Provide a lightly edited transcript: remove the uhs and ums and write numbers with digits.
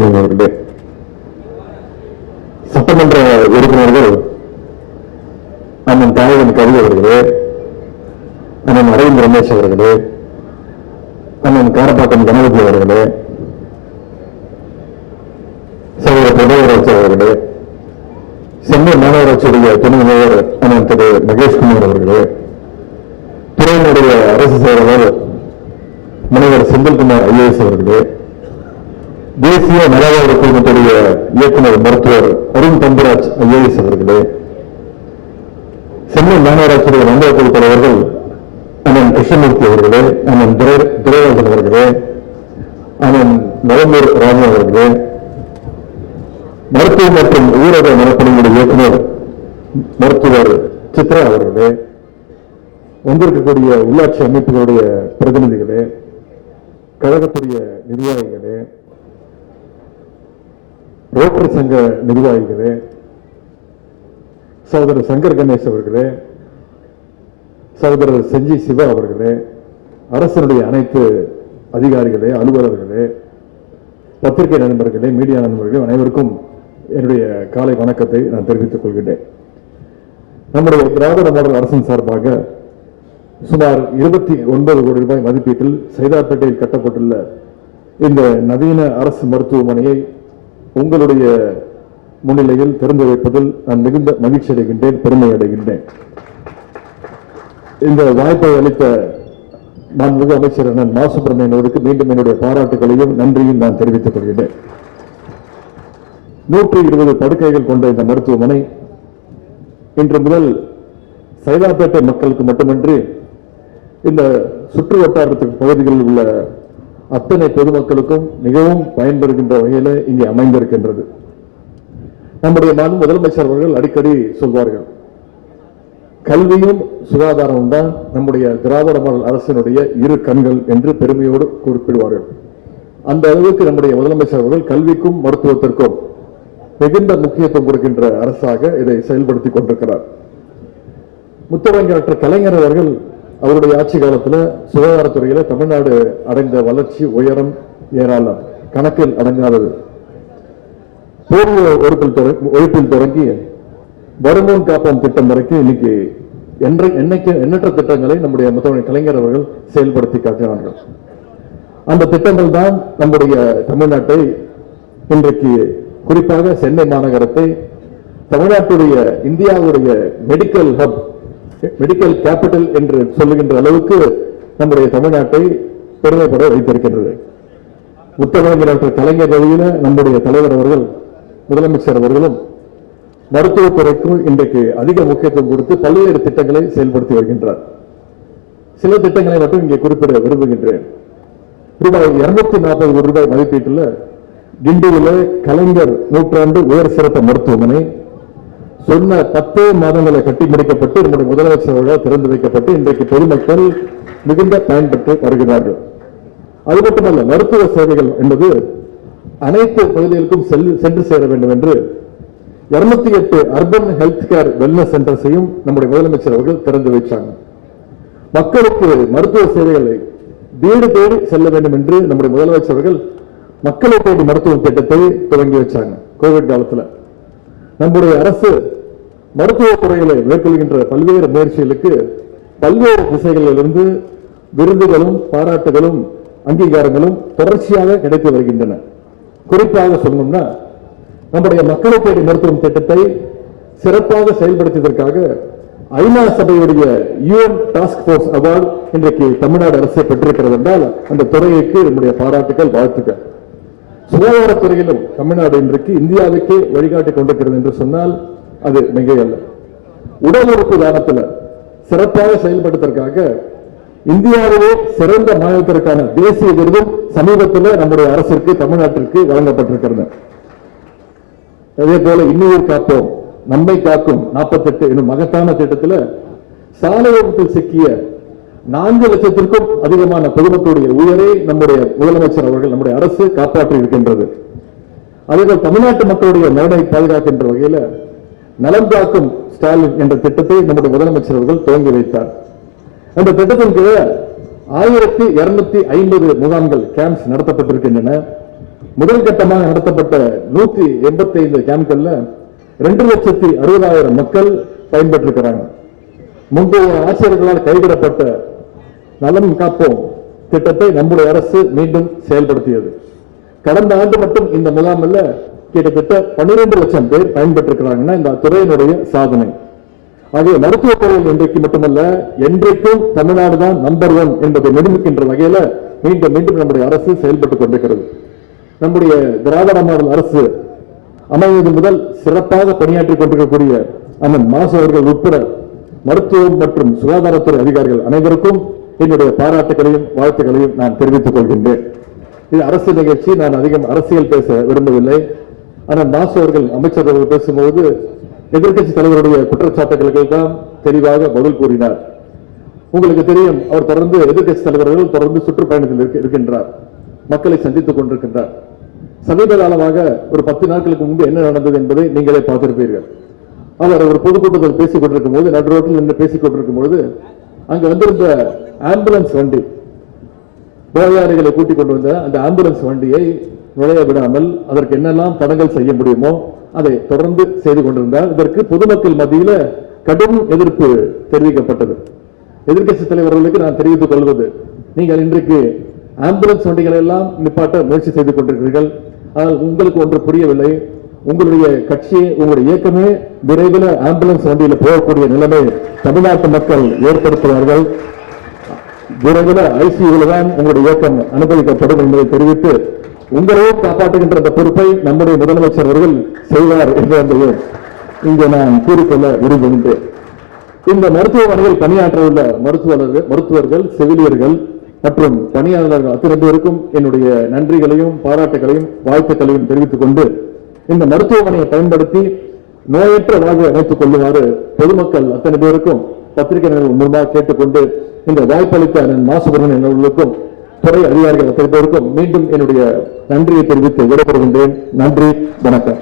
சுப்பிரமணியன் அவர்களே, சட்டமன்ற உறுப்பினர்கள் அண்ணன் தாயகன் கவி அவர்களே, அண்ணன் அரவிந்த் ரமேஷ் அவர்களே, அண்ணன் காரப்பாக்கம் கணபதி அவர்களே, சகோதரர் பிரபாகராஜ் அவர்களே, சென்னை மாநகராட்சியுடைய துணை மேயர் அண்ணன் திரு மகேஷ்குமார் அவர்களே, துறையினுடைய அரசு செயலாளர் முனைவர் செந்தில்குமார் ஐஏஎஸ் அவர்களே, தேசிய நலவாழ்வு குழுமத்துடைய இயக்குநர் மருத்துவர் அருண் தம்பராஜ் ஐஏஎஸ் அவர்களே, சென்னை மாநகராட்சியுடைய மண்டல குழு தலைவர்கள் அண்ணன் கிருஷ்ணமூர்த்தி அவர்களே, அண்ணன் துரைராஜன் அவர்களே, அண்ணன் நவம்பர் ராஜன் அவர்களே, மருத்துவ மற்றும் ஊரக நலப்பணிகளுடைய இயக்குநர் மருத்துவர் சித்ரா அவர்களே, வந்திருக்கக்கூடிய உள்ளாட்சி அமைப்புகளுடைய பிரதிநிதிகளே, கழகத்துடைய நிர்வாகிகளே, ரோட்டரி சங்க நிர்வாகிகளே, சகோதரர் சங்கர் கணேஷ் அவர்களே, சகோதரர் செஞ்சி சிவா அவர்களே, அரசனுடைய அனைத்து அதிகாரிகளே, அலுவலர்களே, பத்திரிகை நண்பர்களே, மீடியா நண்பர்களே, அனைவருக்கும் என்னுடைய காலை வணக்கத்தை நான் தெரிவித்துக் கொள்கிறேன். நம்முடைய திராவிட மாடல் அரசின் சார்பாக சுமார் 29 கோடி ரூபாய் மதிப்பீட்டில் சைதாப்பேட்டையில் கட்டப்பட்டுள்ள இந்த நவீன அரசு மருத்துவமனையை உங்களுடைய முன்னிலையில் திறந்து வைப்பதில் நான் மிகுந்த மகிழ்ச்சி அடைகின்றேன், பெருமை அடைகின்றேன். இந்த வாய்ப்பை அளித்த மாண்புமிகு அமைச்சர் அண்ணன் மா சுப்பிரமணியன் அவருக்கு மீண்டும் என்னுடைய பாராட்டுகளையும் நன்றியும் நான் தெரிவித்துக் கொள்கிறேன். 120 படுக்கைகள் கொண்ட இந்த மருத்துவமனை இன்று முதல் சைதாப்பேட்டை மக்களுக்கு மட்டுமின்றி இந்த சுற்று வட்டாரத்துக்கு பகுதிகளில் உள்ள அத்தனை பொதுமக்களுக்கும் மிகவும் பயன்பெறுகின்ற வகையில் இங்கே அமைந்திருக்கின்றது. நம்முடைய முதலமைச்சர் அவர்கள் அடிக்கடி சொல்வார்கள், கல்வியும் சுகாதாரமும் தான் நம்முடைய திராவிட மாடல் அரசினுடைய இரு கண்கள் என்று பெருமையோடு குறிப்பிடுவார்கள். அந்த அளவுக்கு நம்முடைய முதலமைச்சர் அவர்கள் கல்விக்கும் மருத்துவத்திற்கும் மிகுந்த முக்கியத்துவம் கொடுக்கின்ற அரசாக இதை செயல்படுத்திக் கொண்டிருக்கிறார். முத்தமிழர் கலைஞர் அவர்கள் அவருடைய ஆட்சி காலத்தில் சுகாதாரத்துறையில தமிழ்நாடு அடைந்த வளர்ச்சி உயரம் ஏராளம், கணக்கில் அடங்காதது. போலியோ ஒழிப்பில் தொடங்கி வருமுன் காப்போம் திட்டம் வரைக்கும் இன்னைக்கு எண்ணற்ற திட்டங்களை நம்முடைய முத்தமிழர் கலைஞர் அவர்கள் செயல்படுத்தி காட்டினார்கள். அந்த திட்டங்கள் தான் நம்முடைய தமிழ்நாட்டை இன்றைக்கு குறிப்பாக சென்னை மாநகரத்தை தமிழ்நாட்டுடைய இந்தியாவுடைய மெடிக்கல் ஹப், மெடிக்கல் கேபிட்டல் என்று சொல்லுகின்ற அளவுக்கு நம்முடைய தமிழ்நாட்டை பெருமைப்பட வைத்திருக்கின்றது. முத்தமிழர் கலைஞர் வழியில நம்முடைய தலைவர் அவர்கள், முதலமைச்சர் அவர்களும் மருத்துவத்துறைக்கும் இன்றைக்கு அதிக முக்கியத்துவம் கொடுத்து பல்வேறு திட்டங்களை செயல்படுத்தி வருகின்றார். சில திட்டங்களை மட்டும் இங்கே குறிப்பிட விரும்புகின்றேன். ரூபாய் 240 கோடி ரூபாய் மதிப்பீட்டில் கிண்டியிலே கலைஞர் நூற்றாண்டு உயர் சிறப்பு மருத்துவமனை சொன்ன 10 மாதங்களை கட்டி முடிக்கப்பட்டு நம்முடைய முதலமைச்சர் அவர்களால் திறந்து வைக்கப்பட்டு இன்றைக்கு பொதுமக்கள் மிகுந்த பயன்பெற்று வருகிறார்கள். அது மட்டுமல்ல, மருத்துவ சேவைகள் என்பது அனைத்து பகுதிகளுக்கும் சென்று சேர வேண்டும் என்று 208 அர்பன் ஹெல்த் கேர் வெல்னஸ் சென்டர்ஸையும் நம்முடைய முதலமைச்சர் அவர்கள் திறந்து வைச்சாங்க. மக்களுக்கு மருத்துவ சேவைகளை வீடு தேடி செல்ல வேண்டும் என்று நம்முடைய முதலமைச்சர் அவர்கள் மக்களை தேடி மருத்துவ திட்டத்தை துவங்கி வச்சாங்க. கோவிட் காலத்தில் நம்முடைய அரசு மருத்துவத்துறைகளை மேற்கொள்கின்ற பல்வேறு முயற்சிகளுக்கு பல்வேறு திசைகளிலிருந்து விருதுகளும் பாராட்டுகளும் அங்கீகாரங்களும் தொடர்ச்சியாக கிடைத்து வருகின்றன. குறிப்பாக சொல்லணும்னா, நம்முடைய மக்களை தேடி மருத்துவம் திட்டத்தை சிறப்பாக செயல்படுத்தியதற்காக ஐநா சபையுடைய யுஎன் டாஸ்க் போர்ஸ் அவார்டு இன்றைக்கு தமிழ்நாடு அரசு பெற்றிருக்கிறது என்றால் அந்த துறைக்கு நம்முடைய பாராட்டுகள், வாழ்த்துக்கள். சுகாதாரத்துறையிலும் தமிழ்நாடு இன்றைக்கு இந்தியாவுக்கே வழிகாட்டி கொண்டிருக்கிறது என்று சொன்னால் அது மிகையல்ல. உடல் உறுப்பு தானத்தில் சிறப்பாக செயல்படுவதற்காக இந்தியாவிலே சிறந்த மாநிலத்திற்கான தேசிய விருதும் சமீபத்தில் நம்முடைய அரசிற்கு தமிழ்நாட்டிற்கு வழங்கப்பட்டிருக்கிறது. அதே போல இன்னுயிர் காப்போம் நம்மை காக்கும் 48 என்னும் மகத்தான திட்டத்தில் சாலை விபத்தில் சிக்கிய 4 லட்சத்திற்கும் அதிகமான பொதுமக்களுடைய உயிரை நம்முடைய முதலமைச்சர் அவர்கள், நம்முடைய அரசு காப்பாற்றி இருக்கின்றது. அதேபோல் தமிழ்நாட்டு மக்களுடைய நலனை பாதுகாக்கின்ற வகையில் நலம் காக்கும் ஸ்டாலின் என்ற திட்டத்தை நம்முடைய முதலமைச்சர் அவர்கள் துவங்கி வைத்தார். அந்த திட்டத்தின் கீழ் 1250 முகாம்கள் கேம்ப்ஸ் நடத்தப்பட்டிருக்கின்றன. முதல் கட்டமாக நடத்தப்பட்ட 185 கேம்ப்கள்ல 2,60,000 மக்கள் பயன்பெற்றிருக்கிறாங்க. முந்தைய ஆட்சியர்களால் கைவிடப்பட்ட நலம் காப்போம் திட்டத்தை நம்முடைய அரசு மீண்டும் செயல்படுத்தியது. கடந்த ஆண்டு மட்டும் இந்த முகாமில் கிட்டத்தட்ட 12 லட்சம் பேர் பயன்பெற்றிருக்கிறாங்கன்னா இந்த துறையினுடைய சாதனை. ஆகிய மருத்துவத் துறையில் இன்றைக்கு மட்டுமல்ல, என்றைக்கும் தமிழ்நாடு தான் நம்பர் 1 என்பதை நிரூபிக்கின்ற வகையில மீண்டும் மீண்டும் நம்முடைய அரசு செயல்பட்டுக் கொண்டிருக்கிறது. நம்முடைய திராவிட மாடல் அரசு அமைவது முதல் சிறப்பாக பணியாற்றிக் கொண்டிருக்கக்கூடிய அண்ணன் மாசு அவர்கள் உட்பட மருத்துவம் மற்றும் சுகாதாரத்துறை அதிகாரிகள் அனைவருக்கும் என்னுடைய பாராட்டுகளையும் வாழ்த்துக்களையும் நான் தெரிவித்துக் கொள்கின்றேன். இது அரசு நிகழ்ச்சி, நான் அதிகம் அரசியல் பேச விரும்பவில்லை. ஆனால் மாசு அவர்கள் அமைச்சர் அவர்கள் பேசும்போது எதிர்க்கட்சி தலைவருடைய குற்றச்சாட்டுகளுக்கு தான் தெளிவாக பதில் கூறினார். உங்களுக்கு தெரியும், அவர் தொடர்ந்து எதிர்க்கட்சி தலைவர்கள் தொடர்ந்து சுற்றுப்பயணத்தில் இருக்கின்றார், மக்களை சந்தித்துக் கொண்டிருக்கின்றார். சமீப காலமாக ஒரு 10 நாட்களுக்கு முன்பு என்ன நடந்தது என்பதை நீங்களே பார்த்திருப்பீர்கள். அவர் ஒரு பொதுக்கூட்டத்தில் பேசிக் கொண்டிருக்கும் போது, நடு ரோட்டில் நின்று பேசிக் கொண்டிருக்கும் போது, அங்கு வந்திருந்த ஆம்புலன்ஸ் வண்டி, நோயாளிகளை கூட்டிக் கொண்டு வந்த அந்த ஆம்புலன்ஸ் வண்டியை நுழைய விடாமல் அதற்கு என்னெல்லாம் தடங்கல் செய்ய முடியுமோ அதை தொடர்ந்து செய்து கொண்டிருந்தார். இதற்கு பொதுமக்கள் மத்தியில் கடும் எதிர்ப்பு தெரிவிக்கப்பட்டது. எதிர்க்கட்சி தலைவர்களுக்கு நான் தெரிவித்துக் கொள்வது, நீங்கள் இன்றைக்கு ஆம்புலன்ஸ் வண்டிகளை எல்லாம் நிப்பாட்ட முயற்சி செய்து கொண்டிருக்கிறீர்கள். ஆனால் உங்களுக்கு ஒன்று புரியவில்லை, உங்களுடைய கட்சி, உங்களுடைய இயக்கமே விரைவில் ஆம்புலன்ஸ் வண்டியில் போகக்கூடிய நிலைமை தமிழ்நாட்டு மக்கள் ஏற்படுத்துவார்கள். விரைவில் ஐசியூவில் தான் உங்களுடைய இயக்கம் அனுமதிக்கப்படும் என்பதை தெரிவித்து, உங்களையும் காப்பாற்றுகின்ற அந்த பொறுப்பை நம்முடைய முதலமைச்சர் அவர்கள் செய்வார் என்பதையும் இங்கே நான் கூறிக்கொள்ள விரும்புகின்றேன். இந்த மருத்துவமனையில் பணியாற்ற உள்ள மருத்துவர்கள், செவிலியர்கள் மற்றும் பணியாளர்கள் அத்தனை பேருக்கும் என்னுடைய நன்றிகளையும் பாராட்டுகளையும் வாழ்த்துக்களையும் தெரிவித்துக் கொண்டு, இந்த மருத்துவமனையை பயன்படுத்தி நோயற்ற வாழ்வை அமைத்துக் கொள்ளுமாறு பொதுமக்கள் அத்தனை பேருக்கும் பத்திரிகை முன்பாக கேட்டுக்கொண்டு, இந்த வாய்ப்பளித்த மாசுபுரன் அவர்களுக்கும் துறை அதிகாரிகள் அத்தனை பேருக்கும் மீண்டும் என்னுடைய நன்றியை தெரிவித்து விடைபெறுகின்றேன். நன்றி, வணக்கம்.